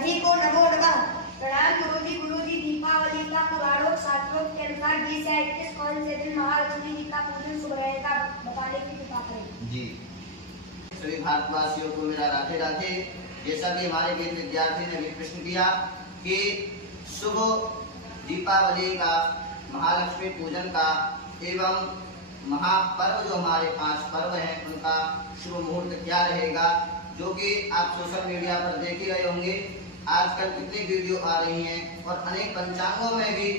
सभी को नमो नमः। प्रणाम गुरुजी। दीपावली का पुराणों शास्त्रों के अनुसार 20 या 21 कौन से दिन महालक्ष्मी जी का पूजन शुभ रहेगा बताने की कृपा करें। जी सभी भारतवासियों को मेरा राधे राधे। जैसा कि हमारे वेद विद्यार्थी ने भी प्रश्न किया कि शुभ दीपावली का, महालक्ष्मी पूजन का एवं महापर्व जो हमारे 5 पर्व हैं उनका शुभ मुहूर्त क्या रहेगा, जो कि आप सोशल मीडिया पर देख ही रहे होंगे। आजकल कितनी वीडियो आ रही हैं और अनेक पंचांगों में भी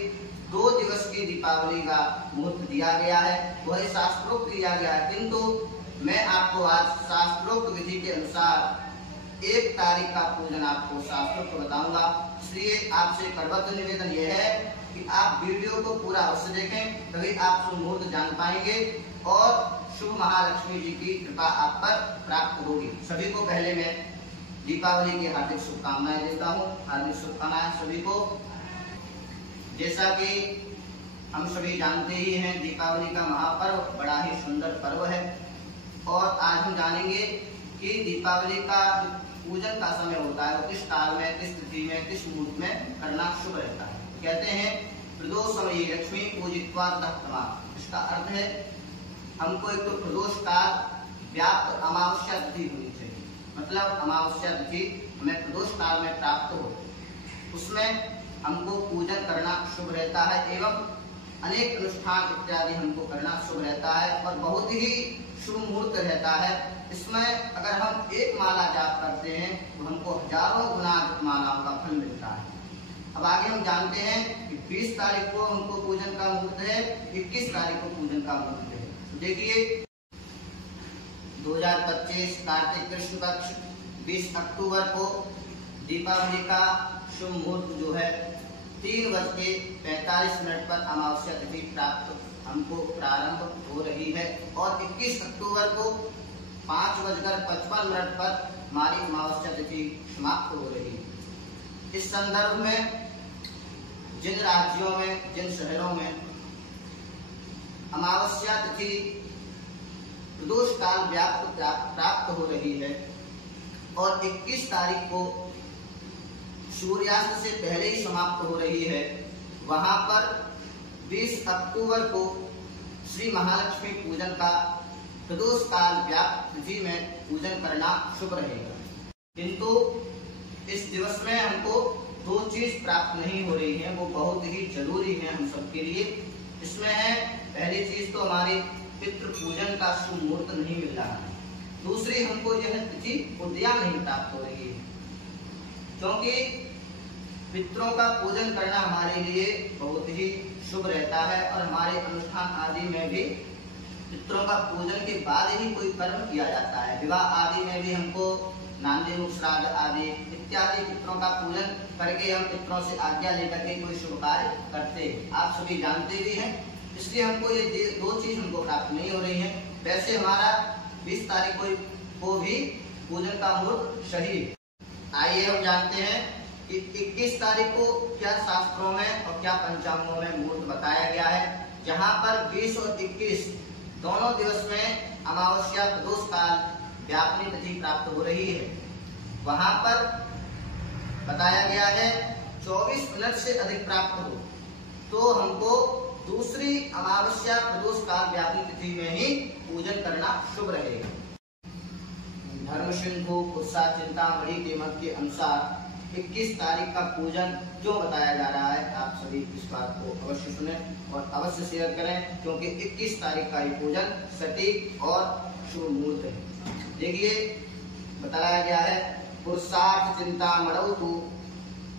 2 दिवस की दीपावली का मुहूर्त दिया गया है, वही शास्त्रोक्त दिया गया है। किंतु मैं आपको आज शास्त्रोक्त विधि के अनुसार 1 तारीख का पूजन आपको शास्त्रोक्त बताऊंगा। इसलिए आपसे करबद्ध निवेदन यह है कि आप वीडियो को पूरा अवश्य देखें, तभी आप शुभ मुहूर्त जान पाएंगे और शुभ महालक्ष्मी जी की कृपा आप पर प्राप्त होगी। सभी को पहले मैं दीपावली की हार्दिक शुभकामनाएं देता हूँ। हार्दिक शुभकामनाएं सभी को। जैसा कि हम सभी जानते ही हैं, दीपावली का महापर्व बड़ा ही सुंदर पर्व है और आज हम जानेंगे कि दीपावली का पूजन का समय होता है वो किस काल में, किस तिथि में, किस मुहूर्त में करना शुभ रहता है। कहते हैं प्रदोष समय लक्ष्मी पूजित्वा तमा। इसका अर्थ है हमको एक तो प्रदोष काल व्याप्त अमावस्या तिथि होनी चाहिए, मतलब अमावस्या तिथि हमें प्रदोष काल में प्राप्त हो, उसमें हमको पूजन करना शुभ रहता है एवं अनेक अनुष्ठान इत्यादि हमको करना शुभ रहता है और बहुत ही शुभ मुहूर्त रहता है। इसमें अगर हम 1 माला जाप करते हैं तो हमको हजारों गुना मालाओं का फल मिलता है। अब आगे हम जानते हैं कि 20 तारीख को हमको पूजन का मुहूर्त है, 21 तारीख को पूजन का मुहूर्त है। तो देखिए 2025 कार्तिक कृष्ण पक्ष 20 अक्टूबर को दीपावली का शुभ मुहूर्त जो है 3:45 पर अमावस्या तिथि प्राप्त हमको प्रारंभ हो रही है और 21 अक्टूबर को 5:55 पर हमारी अमावस्या तिथि समाप्त हो रही है। इस संदर्भ में जिन राज्यों में, जिन शहरों में अमावस्या तिथि प्रदोष काल व्याप्त प्राप्त हो रही है और 21 तारीख को सूर्यास्त से पहले ही समाप्त हो रही है, वहां पर 20 अक्टूबर को श्री महालक्ष्मी पूजन का प्रदोष काल व्याप्त तिथि में पूजन करना शुभ रहेगा। किंतु इस दिवस में हमको 2 चीज प्राप्त नहीं हो रही है, वो बहुत ही जरूरी है हम सबके लिए। इसमें है पहली चीज तो हमारी पितृ पूजन का शुभ मुहूर्त नहीं मिल रहा है, दूसरी हमको यह तिथि उदया नहीं प्राप्त हो रही है, क्योंकि पितरों का पूजन करना हमारे लिए बहुत ही शुभ रहता है और हमारे अनुष्ठान आदि में भी पितरों का पूजन के बाद ही कोई कर्म किया जाता है। विवाह आदि में भी हमको नांदी मुख श्राद्ध आदि इत्यादि पितरों का पूजन करके हम पितरों से आज्ञा लेकर के कोई शुभ कार्य करते हैं, आप सभी जानते भी हैं। इसलिए हमको ये 2 चीज हमको प्राप्त नहीं हो रही है। वैसे हमारा 20 तारीख को भी पूजन का मुहूर्त सही। आइए हम जानते हैं कि 21 तारीख को क्या शास्त्रों में और क्या पंचांगों में मुहूर्त बताया गया है, जहां पर 20 और 21 दोनों दिवस में अमावस्या प्रदोष काल व्यापनी तिथि प्राप्त हो रही है। वहां पर बताया गया है 24 मिनट से अधिक प्राप्त हो तो हमको दूसरी अमावस्या प्रदोष काल व्यापनी तिथि में ही पूजन करना शुभ रहेगा। धर्म सिंधु उत्साह चिंतामणि के मत के अनुसार 21 तारीख का पूजन जो बताया जा रहा है, आप सभी इस बात को अवश्य सुने और अवश्य शेयर करें, क्योंकि 21 तारीख का ये पूजन सटीक और शुभ मुहूर्त है। देखिए बताया गया है पुरुषार्थ चिंतामणौ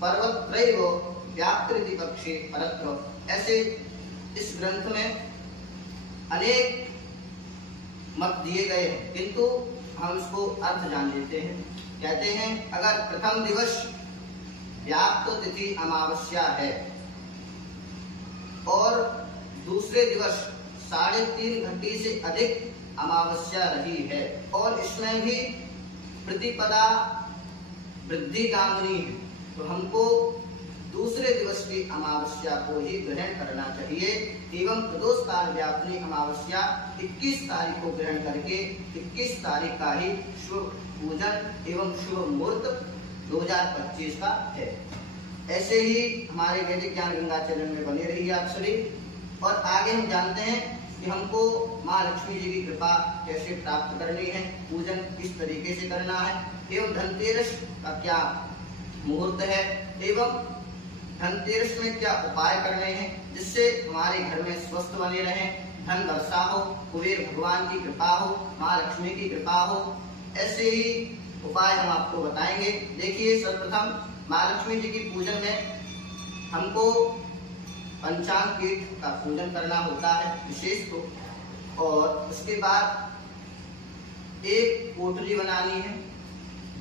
पर्वत्रैव व्याप्ति पक्षे परत्र। ऐसे इस ग्रंथ में अनेक मत दिए गए हैं, किंतु हम इसको अर्थ जान लेते हैं। कहते हैं अगर प्रथम दिवस व्याप्त तिथि अमावस्या है और दूसरे दिवस 3.5 घंटे से अधिक अमावस्या रही है और इसमें भी प्रतिपदा वृद्धिगामिनी है, तो हमको दूसरे दिवस की अमावस्या को ही ग्रहण करना चाहिए एवं प्रदोष काल व्यापनी अमावस्या 21 तारीख को ग्रहण करके 21 तारीख का ही शुभ पूजन एवं शुभ मुहूर्त 2025 का है। ऐसे ही हमारे वैदिक ज्ञान गंगा चरण में बने रहिए आप सभी। और आगे हम जानते हैं कि हमको माँ लक्ष्मी जी की कृपा कैसे प्राप्त करनी है, पूजन किस तरीके से करना है, एवं धनतेरस का क्या मुहूर्त है, एवं धनतेरस में क्या उपाय करने हैं जिससे हमारे घर में स्वस्थ बने रहें, धन वर्षा हो, कुबेर भगवान की कृपा हो, माँ लक्ष्मी की कृपा हो। ऐसे ही उपाय हम आपको बताएंगे। देखिए, सर्वप्रथम माँ लक्ष्मी जी की पूजन में हमको पंचांग पीठ का पूजन करना होता है विशेष तो, और उसके बाद एक पोटली बनानी है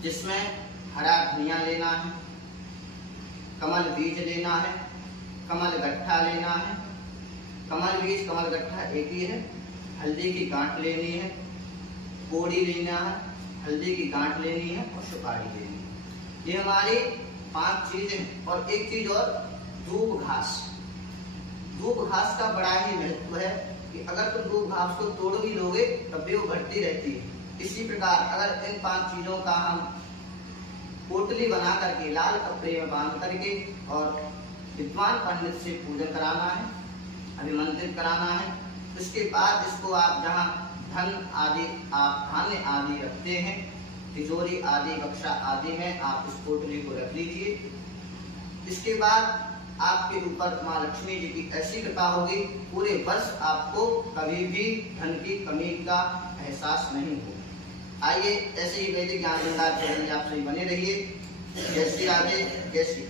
जिसमें हरा धनिया लेना है, कमल बीज लेना है, कमल गट्ठा लेना है, कमल बीज कमल गट्ठा एक ही है, हल्दी की गांठ लेनी है, कोड़ी लेना है, हल्दी की गांठ लेनी है और सुपारी लेनी है। ये हमारी 5 चीजें। और एक चीज और, धूप घास। धूप घास का बड़ा ही महत्व है कि अगर तुम धूप घास को तोड़ भी लोगे तब भी वो बढ़ती रहती है। इसी प्रकार अगर इन 5 चीजों का हम पोटली बना करके लाल कपड़े में बांध करके और विद्वान पंडित से पूजन कराना है, अभिमंत्रित कराना है। उसके बाद इसको आप जहाँ धन आदि आप धान्य आदि रखते हैं, तिजोरी आदि बक्सा आदि में आप इस पोटली को रख लीजिए। इसके बाद आपके ऊपर माँ लक्ष्मी जी की ऐसी कृपा होगी, पूरे वर्ष आपको कभी भी धन की कमी का एहसास नहीं होगा। आइए ऐसे ही वैदिक ज्ञान गंगा चरण में आप सभी बने रहिए। जय श्री राधे, जय श्री